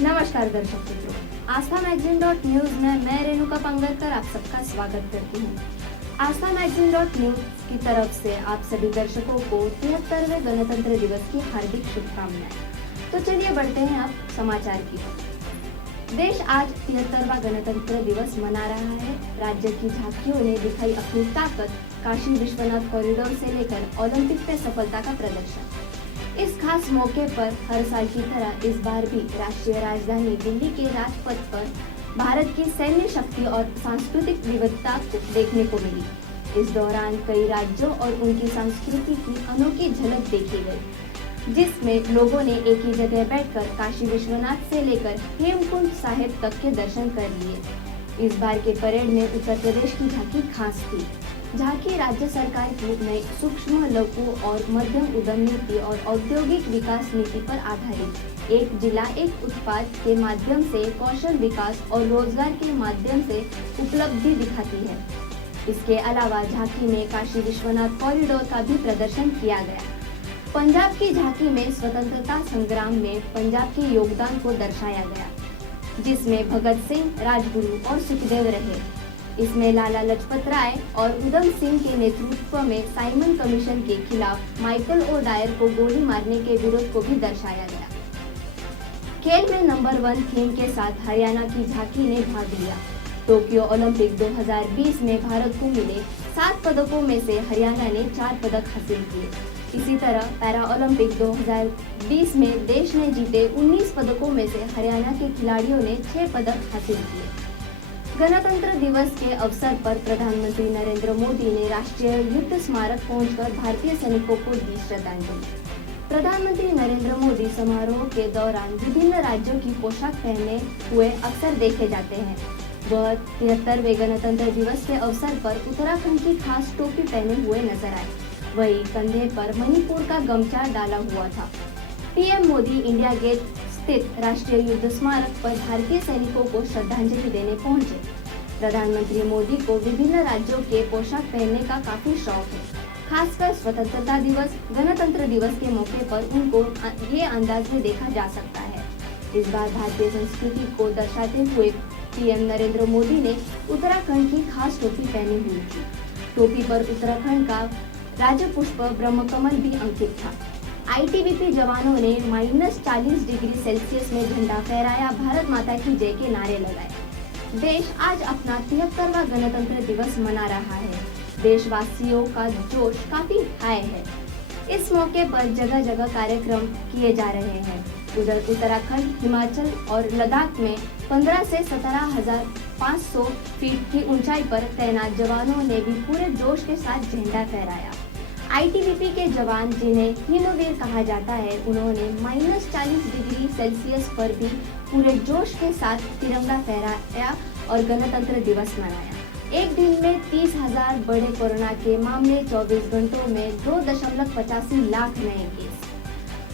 नमस्कार दर्शक मित्रों, आस्था मैगजीन.न्यूज में मैं रेणुका पांगरकर आप सबका स्वागत करती हूँ। आस्था मैगजीन.न्यूज की तरफ से आप सभी दर्शकों को 73वें गणतंत्र दिवस की हार्दिक शुभकामनाएं। तो चलिए बढ़ते हैं अब समाचार की ओर। देश आज 73वां गणतंत्र दिवस मना रहा है। राज्य की झांकियों ने दिखाई अपनी ताकत। काशी विश्वनाथ कॉरिडोर से लेकर ओलंपिक पे सफलता का प्रदर्शन। इस खास मौके पर हर साल की तरह इस बार भी राष्ट्रीय राजधानी दिल्ली के राजपथ पर भारत की सैन्य शक्ति और सांस्कृतिक विविधता देखने को मिली। इस दौरान कई राज्यों और उनकी संस्कृति की अनोखी झलक देखी गई, जिसमें लोगों ने एक ही जगह बैठकर काशी विश्वनाथ से लेकर हेमकुंड साहिब तक के दर्शन कर लिए। इस बार के परेड में उत्तर प्रदेश की झांकी खास थी। झांकी राज्य सरकार की नई सूक्ष्म, लघु और मध्यम उद्यम नीति और औद्योगिक विकास नीति पर आधारित एक जिला एक उत्पाद के माध्यम से कौशल विकास और रोजगार के माध्यम से उपलब्धि दिखाती है। इसके अलावा झांकी में काशी विश्वनाथ कॉरिडोर का भी प्रदर्शन किया गया। पंजाब की झांकी में स्वतंत्रता संग्राम में पंजाब के योगदान को दर्शाया गया, जिसमें भगत सिंह, राजगुरु और सुखदेव रहे। इसमें लाला लाजपत राय और उधम सिंह के नेतृत्व में साइमन कमीशन के खिलाफ माइकल ओ डायर को गोली मारने के विरोध को भी दर्शाया गया। खेल में नंबर 1 थीम के साथ हरियाणा की झांकी ने भाग लिया। टोक्यो ओलंपिक 2020 में भारत को मिले 7 पदकों में से हरियाणा ने 4 पदक हासिल किए। इसी तरह पैरा ओलंपिक 2020 में देश ने जीते 19 पदकों में से हरियाणा के खिलाड़ियों ने 6 पदक हासिल किए। गणतंत्र दिवस के अवसर पर प्रधानमंत्री नरेंद्र मोदी ने राष्ट्रीय युद्ध स्मारक पहुंचकर भारतीय सैनिकों को दी श्रद्धांजलि। प्रधानमंत्री नरेंद्र मोदी समारोह के दौरान विभिन्न राज्यों की पोशाक पहने हुए अक्सर देखे जाते हैं। वह 73वें गणतंत्र दिवस के अवसर पर उत्तराखंड की खास टोपी पहने हुए नजर आए। वहीं कंधे पर मणिपुर का गमछा डाला हुआ था। पीएम मोदी इंडिया गेट स्थित राष्ट्रीय युद्ध स्मारक पर भारतीय सैनिकों को श्रद्धांजलि देने पहुंचे। प्रधानमंत्री मोदी को विभिन्न राज्यों के पोशाक पहनने का काफी शौक है। खासकर स्वतंत्रता दिवस, गणतंत्र दिवस के मौके पर उनको ये अंदाज में देखा जा सकता है। इस बार भारतीय संस्कृति को दर्शाते हुए पीएम नरेंद्र मोदी ने उत्तराखंड की खास टोपी पहनी हुई थी। टोपी पर उत्तराखंड का राज्य पुष्प ब्रह्मकमल भी अंकित था। आईटीबीपी जवानों ने -40 डिग्री सेल्सियस में झंडा फहराया, भारत माता की जय के नारे लगाए। देश आज अपना 73वां गणतंत्र दिवस मना रहा है। देशवासियों का जोश काफी हाई है। इस मौके पर जगह जगह कार्यक्रम किए जा रहे हैं। उधर उत्तराखंड, हिमाचल और लद्दाख में 15 से 17,500 फीट की ऊंचाई पर तैनात जवानों ने भी पूरे जोश के साथ झंडा फहराया। आईटीबीपी के जवान, जिन्हें हिमवीर कहा जाता है, उन्होंने -40 डिग्री सेल्सियस पर भी पूरे जोश के साथ तिरंगा फहराया और गणतंत्र दिवस मनाया। एक दिन में 30,000 बढ़े कोरोना के मामले, 24 घंटों में 2.85 लाख नए केस।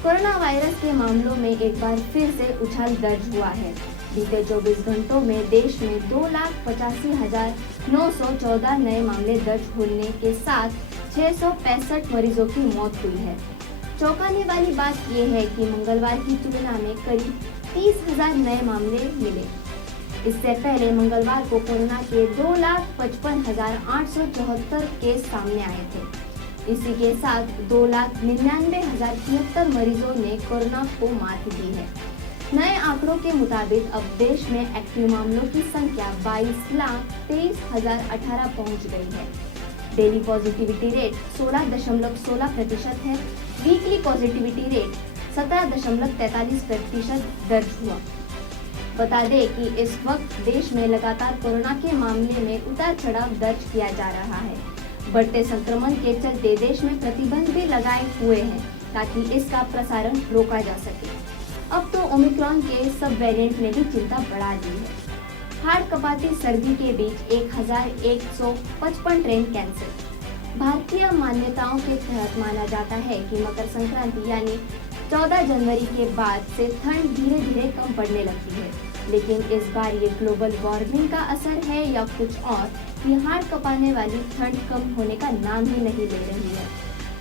कोरोना वायरस के मामलों में एक बार फिर से उछाल दर्ज हुआ है। बीते 24 घंटों में देश में 2,85,914 नए मामले दर्ज होने के साथ 665 मरीजों की मौत हुई है। चौंकाने वाली बात यह है कि मंगलवार की तुलना में करीब 30,000 नए मामले मिले। इससे पहले मंगलवार को कोरोना के 2,55,874 केस सामने आए थे। इसी के साथ 2,99,073 मरीजों ने कोरोना को मात दी है। नए आंकड़ों के मुताबिक अब देश में एक्टिव मामलों की संख्या 22,23,018 पहुंच गई है। डेली पॉजिटिविटी रेट 16.16% है। वीकली पॉजिटिविटी रेट 17.43% दर्ज हुआ। बता दें कि इस वक्त देश में लगातार कोरोना के मामले में उतार चढ़ाव दर्ज किया जा रहा है। बढ़ते संक्रमण के चलते देश में प्रतिबंध भी लगाए हुए हैं ताकि इसका प्रसारण रोका जा सके। अब तो ओमिक्रॉन के सब वेरिएंट ने भी चिंता बढ़ा दी है। हाड़ कपाती सर्दी के बीच 1,155 ट्रेन कैंसिल। भारतीय मान्यताओं के तहत माना जाता है कि मकर संक्रांति यानी 14 जनवरी के बाद से ठंड धीरे धीरे कम पड़ने लगती है। लेकिन इस बार ये ग्लोबल वार्मिंग का असर है या कुछ और, ये हाड़ कपाने वाली ठंड कम होने का नाम ही नहीं ले रही है।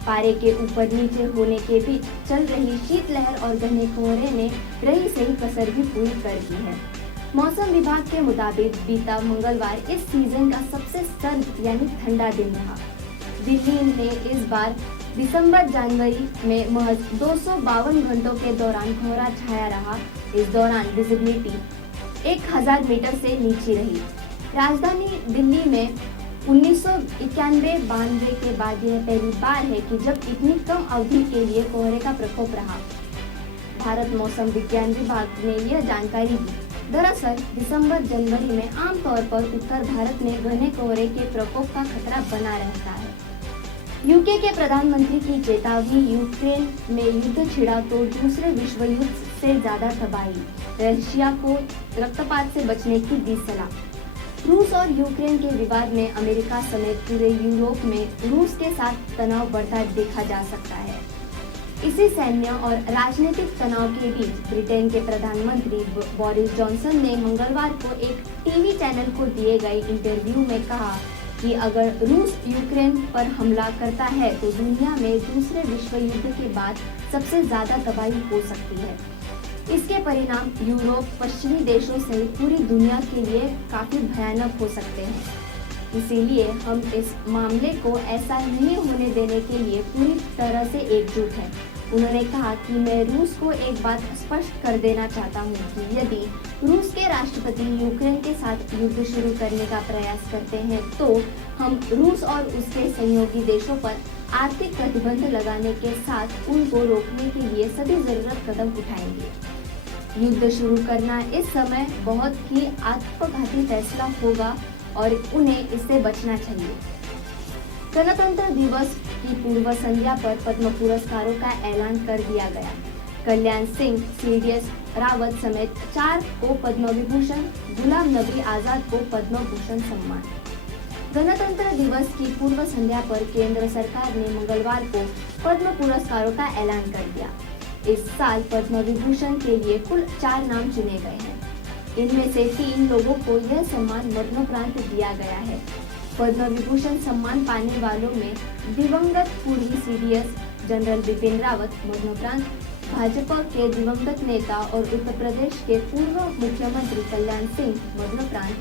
पारे के ऊपर नीचे होने के बीच चल रही शीतलहर और घने कोहरे ने रही सही कसर भी पूरी कर दी है। मौसम विभाग के मुताबिक बीता मंगलवार इस सीजन का सबसे सर्द यानी ठंडा दिन रहा। दिल्ली में इस बार दिसंबर-जनवरी में महज 252 घंटों के दौरान कोहरा छाया रहा। इस दौरान विजिबिलिटी 1000 मीटर से नीचे रही। राजधानी दिल्ली में 1991-92 के बाद यह पहली बार है कि जब इतनी कम अवधि के लिए कोहरे का प्रकोप रहा। भारत मौसम विज्ञान विभाग ने यह जानकारी दी। दरअसल दिसंबर-जनवरी में आमतौर पर उत्तर भारत में घने कोहरे के प्रकोप का खतरा बना रहता है। यूके के प्रधानमंत्री की चेतावनी, यूक्रेन में युद्ध छिड़ा तो दूसरे विश्व युद्ध से ज्यादा तबाही, रशिया को रक्तपात से बचने की दी सलाह। रूस और यूक्रेन के विवाद में अमेरिका समेत पूरे यूरोप में रूस के साथ तनाव बढ़ता देखा जा सकता है। इसी सैन्य और राजनीतिक तनाव के बीच ब्रिटेन के प्रधानमंत्री बोरिस जॉनसन ने मंगलवार को एक टीवी चैनल को दिए गए इंटरव्यू में कहा कि अगर रूस यूक्रेन पर हमला करता है तो दुनिया में दूसरे विश्व युद्ध के बाद सबसे ज्यादा तबाही हो सकती है। इसके परिणाम यूरोप, पश्चिमी देशों सहित पूरी दुनिया के लिए काफी भयानक हो सकते हैं। इसीलिए हम इस मामले को ऐसा नहीं होने देने के लिए पूरी तरह से एकजुट हैं। उन्होंने कहा कि मैं रूस को एक बात स्पष्ट कर देना चाहता हूं कि यदि रूस के राष्ट्रपति यूक्रेन के साथ युद्ध शुरू करने का प्रयास करते हैं तो हम रूस और उसके सहयोगी देशों पर आर्थिक प्रतिबंध लगाने के साथ उनको रोकने के लिए सभी जरूरत कदम उठाएंगे। युद्ध शुरू करना इस समय बहुत ही आत्मघाती फैसला होगा और उन्हें इससे बचना चाहिए। गणतंत्र दिवस की पूर्व संध्या पर पद्म पुरस्कारों का ऐलान कर दिया गया। कल्याण सिंह, सीडीएस रावत समेत 4 को पद्म विभूषण, गुलाम नबी आजाद को पद्म भूषण सम्मान। गणतंत्र दिवस की पूर्व संध्या पर केंद्र सरकार ने मंगलवार को पद्म पुरस्कारों का ऐलान कर दिया। इस साल पद्म विभूषण के लिए कुल 4 नाम चुने गए हैं। इनमें से 3 लोगों को यह सम्मान मरणोपरांत दिया गया है। पद्म विभूषण सम्मान पाने वालों में दिवंगत पूर्वी सीडीएस जनरल बिपिन रावत मरणोपरांत, भाजपा के दिवंगत नेता और उत्तर प्रदेश के पूर्व मुख्यमंत्री कल्याण सिंह मरणोपरांत,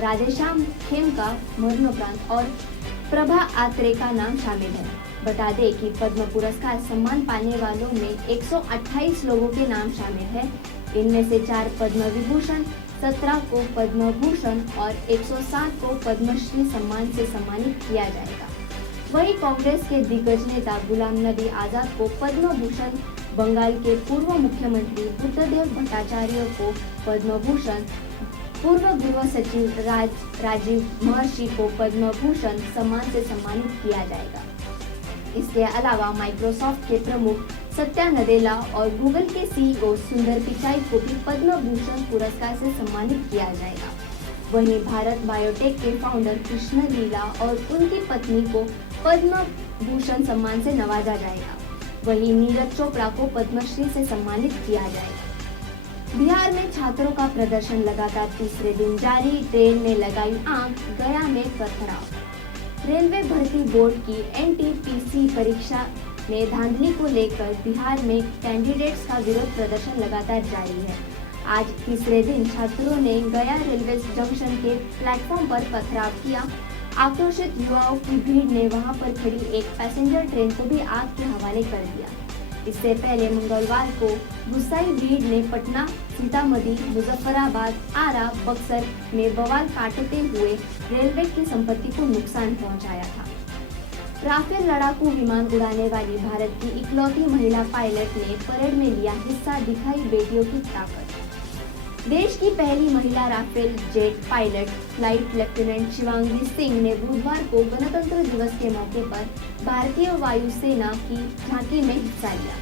राधेश्याम खेमका मरणोपरांत और प्रभा आत्रे का नाम शामिल है। बता दें कि पद्म पुरस्कार सम्मान पाने वालों में 128 लोगों के नाम शामिल है। इनमें से 4 पद्म विभूषण, 17 को पद्म भूषण और 107 को पद्मश्री सम्मान से सम्मानित किया जाएगा। वहीं कांग्रेस के दिग्गज नेता गुलाम नबी आजाद को पद्म भूषण, बंगाल के पूर्व मुख्यमंत्री बुद्धदेव भट्टाचार्य को पद्म भूषण, पूर्व गृह सचिव राजीव महर्षि को पद्म भूषण सम्मान से सम्मानित किया जाएगा। इसके अलावा माइक्रोसॉफ्ट के प्रमुख सत्या नडेला और गूगल के सीईओ सुंदर पिचाई को भी पद्म भूषण पुरस्कार से सम्मानित किया जाएगा। वहीं भारत बायोटेक के फाउंडर कृष्ण लीला और उनकी पत्नी को पद्म भूषण सम्मान से नवाजा जाएगा। वहीं नीरज चोपड़ा को पद्मश्री से सम्मानित किया जाएगा। बिहार में छात्रों का प्रदर्शन लगातार तीसरे दिन जारी। ट्रेन में लगाई आग, गया में पथराव। रेलवे भर्ती बोर्ड की एनटीपीसी परीक्षा में धांधली को लेकर बिहार में कैंडिडेट्स का विरोध प्रदर्शन लगातार जारी है। आज तीसरे दिन छात्रों ने गया रेलवे जंक्शन के प्लेटफॉर्म पर पथराव किया। आक्रोशित युवाओं की भीड़ ने वहां पर खड़ी एक पैसेंजर ट्रेन को भी आग के हवाले कर दिया। इससे पहले मंगलवार को गुस्साई भीड़ ने पटना, सीतामढ़ी, मुजफ्फराबाद, आरा, बक्सर में बवाल काटते हुए रेलवे की संपत्ति को नुकसान पहुंचाया था। राफेल लड़ाकू विमान उड़ाने वाली भारत की इकलौती महिला पायलट ने परेड में लिया हिस्सा, दिखाई बेटियों की ताकत। देश की पहली महिला Rafale jet pilot flight lieutenant Shivangi Singh ने बुधवार को गणतंत्र दिवस के मौके पर भारतीय वायुसेना की झांकी में हिस्सा लिया।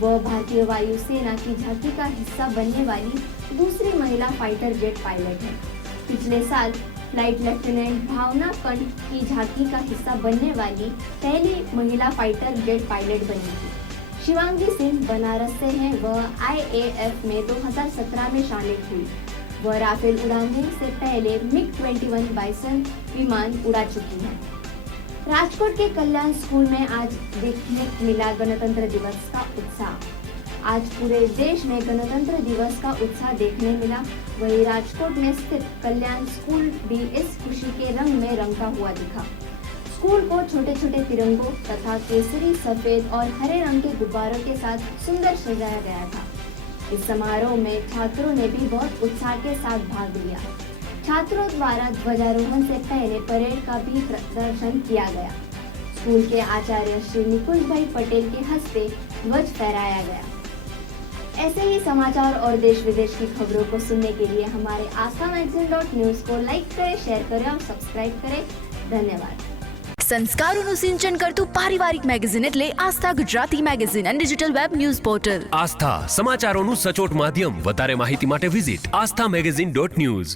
वह भारतीय वायुसेना की झांकी का हिस्सा बनने वाली दूसरी महिला फाइटर जेट पायलट है। पिछले साल फ्लाइट लेफ्टिनेंट भावना कंठ की झांकी का हिस्सा बनने वाली पहली महिला फाइटर जेट पायलट बनी थी। शिवांगी सिंह बनारस से हैं। वह आईएएफ में 2017 में शामिल हुई। वह राफेल उड़ाने से पहले मिग 21 बाइसन विमान उड़ा चुकी हैं। राजकोट के कल्याण स्कूल में आज देखने मिला गणतंत्र दिवस का उत्साह। आज पूरे देश में गणतंत्र दिवस का उत्साह देखने मिला, वहीं राजकोट में स्थित कल्याण स्कूल भी इस खुशी के रंग में रंगा हुआ दिखा। स्कूल को छोटे छोटे तिरंगों तथा केसरी, सफेद और हरे रंग के गुब्बारों के साथ सुंदर सजाया गया था। इस समारोह में छात्रों ने भी बहुत उत्साह के साथ भाग लिया। छात्रों द्वारा ध्वजारोहण से पहले परेड का भी प्रदर्शन किया गया। स्कूल के आचार्य श्री निकुंज भाई पटेल के हस्ते ध्वज फहराया गया। ऐसे ही समाचार और देश विदेश की खबरों को सुनने के लिए हमारे आस्था मैगजीन.न्यूज़ को लाइक करें, शेयर करें और सब्सक्राइब करें। धन्यवाद। સંસ્કારોનું સિંચન કરતું પારિવારિક મેગેઝિન એટલે આસ્થા ગુજરાતી મેગેઝિન અને ડિજિટલ વેબ ન્યૂઝ પોર્ટલ. આસ્થા સમાચારોનું સચોટ માધ્યમ. વધારે માહિતી માટે વિઝિટ aasthamagazine.news.